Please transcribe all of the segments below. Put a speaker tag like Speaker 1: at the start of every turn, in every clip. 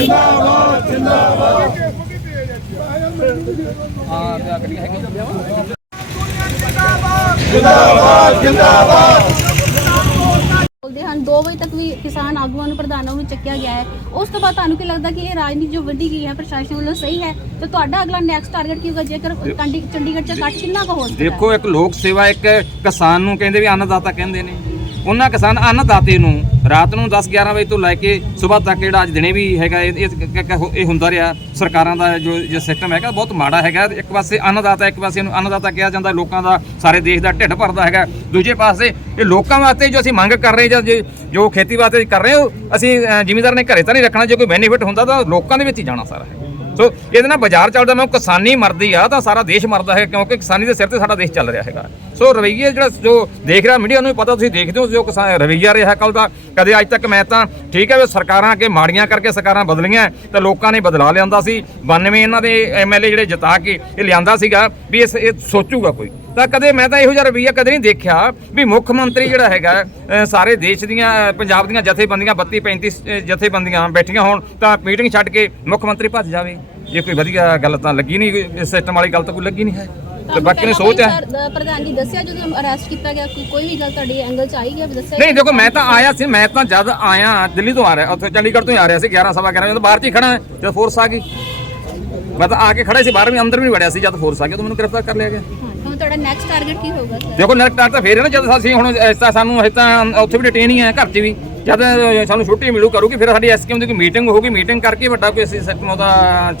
Speaker 1: ਜਿੰਦਾਬਾਦ
Speaker 2: ਵਜੇ ਤੱਕ ਵੀ ਕਿਸਾਨ ਆਗੂਆਂ ਨੂੰ ਪ੍ਰਧਾਨਾਂ ਨੂੰ ਚੱਕਿਆ ਗਿਆ ਹੈ। ਉਸ ਤੋਂ ਬਾਅਦ ਤੁਹਾਨੂੰ ਕੀ ਲੱਗਦਾ ਕਿ ਇਹ ਰਾਜਨੀਤੀ ਜੋ ਵੱਡੀ ਗਈ ਹੈ ਪ੍ਰਸ਼ਾਸਨ ਵੱਲੋਂ ਸਹੀ ਹੈ? ਤੇ ਤੁਹਾਡਾ ਅਗਲਾ ਨੈਕਸਟ ਟਾਰਗੇਟ ਕੀ ਜੇਕਰ ਚੰਡੀਗੜ੍ਹ ਚ
Speaker 3: ਦੇਖੋ ਇੱਕ ਲੋਕ ਸੇਵਾ ਇੱਕ ਕਿਸਾਨ ਨੂੰ ਕਹਿੰਦੇ ਵੀ ਅੰਨਦਾਤਾ ਕਹਿੰਦੇ ਨੇ। ਉਹਨਾਂ ਕਿਸਾਨ ਅੰਨਦਾਤੇ ਨੂੰ ਰਾਤ ਨੂੰ 10 11 ਵਜੇ ਤੋਂ ਲੈ ਕੇ ਸਵੇਰ ਤੱਕ ਜਿਹੜਾ ਅੱਜ ਦਿਨੇ ਵੀ ਹੈਗਾ ਇਹ ਇਹ- ਹੁੰਦਾ ਰਿਹਾ। ਸਰਕਾਰਾਂ ਦਾ ਜੋ ਜੋ ਸਿਸਟਮ ਹੈਗਾ ਬਹੁਤ ਮਾੜਾ ਹੈਗਾ। ਇੱਕ ਪਾਸੇ ਅੰਨਦਾਤਾ ਇੱਕ ਪਾਸੇ ਨੂੰ ਅੰਨਦਾਤਾ ਕਿਹਾ ਜਾਂਦਾ। ਲੋਕਾਂ ਦਾ ਸਾਰੇ ਦੇਸ਼ ਦਾ ਢਿੱਡ ਭਰਦਾ ਹੈਗਾ। ਦੂਜੇ ਪਾਸੇ ਇਹ ਲੋਕਾਂ ਵਾਸਤੇ ਜੋ ਅਸੀਂ ਮੰਗ ਕਰ ਰਹੇ ਜਾਂ ਜੇ- ਜੋ ਖੇਤੀ ਵਾਸਤੇ ਕਰ ਰਹੇ ਹੋ ਅਸੀਂ ਅ, ਜ਼ਿਮੀਂਦਾਰ ਨੇ ਘਰੇ ਤਾਂ ਨਹੀਂ ਰੱਖਣਾ। ਜੇ ਕੋਈ ਬੈਨੀਫਿਟ ਹੁੰਦਾ ਤਾਂ ਲੋਕਾਂ ਦੇ ਵਿੱਚ ਹੀ ਜਾਣਾ ਸਾਰਾ। ਹੈ ਸੋ ਇਹਦੇ ਨਾਲ ਬਾਜ਼ਾਰ ਚੱਲਦਾ, ਮੈਂ ਕਿਸਾਨੀ ਮਰਦੀ ਆ, ਤਾਂ ਸਾਰਾ ਦੇਸ਼ ਮਰਦਾ ਹੈ, ਕਿਉਂਕਿ ਕਿਸਾਨੀ ਦੇ ਸਿਰ ਤੇ ਸਾਡਾ ਦੇਸ਼ ਚੱਲ ਰਿਹਾ ਹੈਗਾ। ਸੋ ਰਵਈਏ ਜਿਹੜਾ ਜੋ ਦੇਖ ਰਿਹਾ ਮੀਡੀਆ ਨੂੰ ਪਤਾ ਤੁਸੀਂ ਦੇਖਦੇ ਹੋ ਜੋ ਕਿਸਾਨ ਰਵਈਆ ਰਿਹਾ ਕੱਲ ਦਾ, ਕਦੇ ਅੱਜ ਤੱਕ ਮੈਂ ਤਾਂ ਠੀਕ ਹੈ ਵੀ ਸਰਕਾਰਾਂ ਅੱਗੇ ਮਾੜੀਆਂ ਕਰਕੇ ਸਰਕਾਰਾਂ ਬਦਲੀਆਂ, ਤਾਂ ਲੋਕਾਂ ਨੇ ਬਦਲਾ ਲਿਆਂਦਾ ਸੀ। 92 ਇਹਨਾਂ ਦੇ ਐਮਐਲਏ ਜਿਹੜੇ ਜਿਤਾ ਕੇ ਇਹ ਲਿਆਂਦਾ ਸੀਗਾ, ਵੀ ਇਸ, ਇਹ ਸੋਚੂਗਾ ਕੋਈ। ਤਾਂ ਕਦੇ ਮੈਂ ਤਾਂ ਇਹੋ ਜਿਹਾ ਰਵਈਆ ਕਦੇ ਨਹੀਂ ਦੇਖਿਆ ਵੀ ਮੁੱਖ ਮੰਤਰੀ ਜਿਹੜਾ ਹੈਗਾ ਸਾਰੇ ਦੇਸ਼ ਦੀਆਂ ਪੰਜਾਬ ਦੀਆਂ ਜਥੇਬੰਦੀਆਂ 32 35 ਅਹ ਜਥੇਬੰਦੀਆਂ ਬੈਠੀਆਂ ਹੋਣ ਤਾਂ ਮੀਟਿੰਗ ਛੱਡ ਕੇ ਮੁੱਖ ਮੰਤਰੀ ਭੱਜ ਜਾਵੇ। ਇਹ ਕੋਈ ਵਧੀਆ ਗੱਲ ਤਾਂ ਲੱਗੀ ਨਹੀਂ ਇਸ ਸਿਸਟਮ ਵਾਲੀ ਗੱਲ ਤਾਂ ਕੋਈ ਲੱਗੀ ਨਹੀਂ ਹੈ। ਤੇ ਬਾਕੀ ਨੇ ਸੋਚ ਹੈ
Speaker 2: ਪ੍ਰਧਾਨ ਜੀ ਦੱਸਿਆ ਜਦੋਂ ਅਰੈਸਟ ਕੀਤਾ ਗਿਆ ਕੋਈ- ਵੀ ਗੱਲ ਤੁਹਾਡੀ ਐਂਗਲ ਚ ਆਈ ਗਿਆ ਦੱਸਿਆ
Speaker 3: ਨਹੀਂ ਦੇਖੋ ਮੈਂ ਤਾਂ ਆਇਆ ਸੀ ਮੈਂ ਤਾਂ ਜਦ ਆਇਆ ਦਿੱਲੀ ਤੋਂ ਆ ਰਿਹਾ ਉੱਥੇ ਚੰਡੀਗੜ੍ਹ ਤੋਂ ਹੀ ਆ ਰਿਹਾ ਸੀ 11 ਸਵਾ 11 ਜਦੋਂ ਬਾਹਰ 'ਚ ਹੀ ਖੜਾ ਜਦ ਫੋਰਸ ਆ ਗਈ। ਮੈਂ ਤਾਂ ਆ ਕੇ ਖੜਾ ਸੀ ਬਾਹਰ ਵੀ ਅੰਦਰ ਵੀ ਵੜਿਆ ਸੀ ਜਦ ਫੋਰਸ ਆ ਗਿਆ ਤਾਂ ਮੈਨੂੰ ਗ੍ਰਿਫਤਾਰ ਕਰ ਲਿਆ ਗਿਆ।
Speaker 2: ਨੈਕਸਟ ਟਾਰਗੇਟ ਕੀ ਹੋਊਗਾ ਸਰ?
Speaker 3: ਦੇਖੋ ਨੈਕਸਟ ਤਾਂ ਫੇਰ ਹੈ ਨਾ ਜਦ ਅਸੀਂ ਹੁਣ ਇਸ ਤਾਂ ਸਾਨੂੰ ਅਸੀਂ ਤਾਂ ਉੱਥੇ ਵੀ ਡਿਟੇਨ ਹੀ ਆ ਘਰ 'ਚ ਵੀ। ਜਦ ਸਾਨੂੰ ਛੁੱਟੀ ਮਿਲੂ ਕਰੂਗੀ ਫਿਰ ਸਾਡੀ ਐਸਕੇਐਮ ਦੀ ਕੋਈ ਮੀਟਿੰਗ ਹੋਊਗੀ ਮੀਟਿੰਗ ਕਰਕੇ ਵੱਡਾ ਕੋਈ ਅਸੀਂ ਸਿਸਟਮ ਉਹਦਾ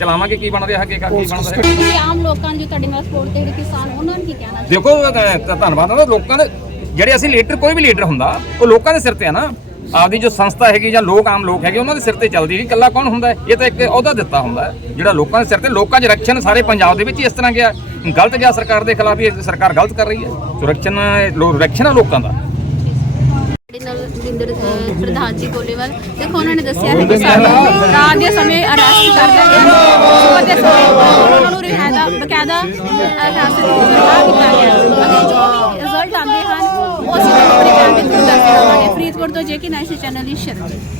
Speaker 3: ਚਲਾਵਾਂਗੇ ਕੀ ਬਣ ਰਿਹਾ ਅੱਗੇ ਕੀ
Speaker 2: ਤੁਸੀਂ ਆਮ ਲੋਕਾਂ ਨੂੰ ਜੋ ਤੁਹਾਡੇ ਨਾਲ ਸਪੋਰਟ ਤੇ ਜਿਹੜੇ ਕਿਸਾਨ ਉਹਨਾਂ ਨੂੰ ਕੀ ਕਹਿਣਾ
Speaker 3: ਦੇਖੋ ਅਹ, ਤਾਂ ਧੰਨਵਾਦ ਆ ਲੋਕਾਂ ਦੇ ਜਿਹੜੇ ਅਸੀਂ ਲੀਡਰ ਕੋਈ ਵੀ ਲੀਡਰ ਹੁੰਦਾ ਉਹ ਲੋਕਾਂ ਦੇ ਸਿਰ ਤੇ ਆ ਨਾ। ਆਪਦੀ ਜੋ ਸੰਸਥਾ ਹੈਗੀ ਜਾਂ ਲੋਕ ਆਮ ਲੋਕ ਹੈਗੇ, ਉਹਨਾਂ ਦੇ ਸਿਰ ਤੇ ਚੱਲਦੀ ਹੈ ਇਕੱਲਾ ਕੌਣ ਹੁੰਦਾ ਇਹ ਤਾਂ ਇੱਕ ਅਹੁਦਾ ਦਿੱਤਾ ਹੁੰਦਾ ਜਿਹੜਾ ਲੋਕਾਂ ਦੇ ਸਿਰ ਤੇ, ਲੋਕਾਂ 'ਚ ਰਕਸ਼ਨ ਸਾਰੇ ਪੰਜਾਬ ਦੇ ਵਿੱਚ ਇਸ ਤਰ੍ਹਾਂ ਗਿਆ। ਗਲਤ ਗਿਆ ਸਰਕਾਰ ਦੇ ਖਿਲਾਫ ਹੀ ਸਰਕਾਰ ਗਲਤ ਕਰ ਰਹੀ ਹੈ। ਸੁਰੱਖਿਅਨ ਲੋ ਰਕਸ਼ਨ ਲੋਕਾਂ ਦਾ।
Speaker 2: ਸਾਡੇ ਨਾਲ ਵਿੰਦਰ ਪ੍ਰਧਾਨ ਜੀ ਗੋਲੇਵਾਲ। ਦੇਖੋ, ਉਹਨਾਂ ਨੇ ਦੱਸਿਆ ਹੈ ਕਿ ਸਾਨੂੰ ਰਾਤ ਦੇ ਸਮੇਂ ਅਰੈਸਟ ਕਰ ਲਿਆ ਗਿਆ। ਦੇ ਸਮੇਂ ਉਹਨਾਂ ਨੂੰ ਰਿਹਾਇਦਾ ਬਕਾਇਦਾ ਹਿਰਾਸਤ ਵਿੱਚ ਕੀਤਾ ਗਿਆ। ਅਤੇ ਜੋ করदो जे की नाही से चॅनल शेअर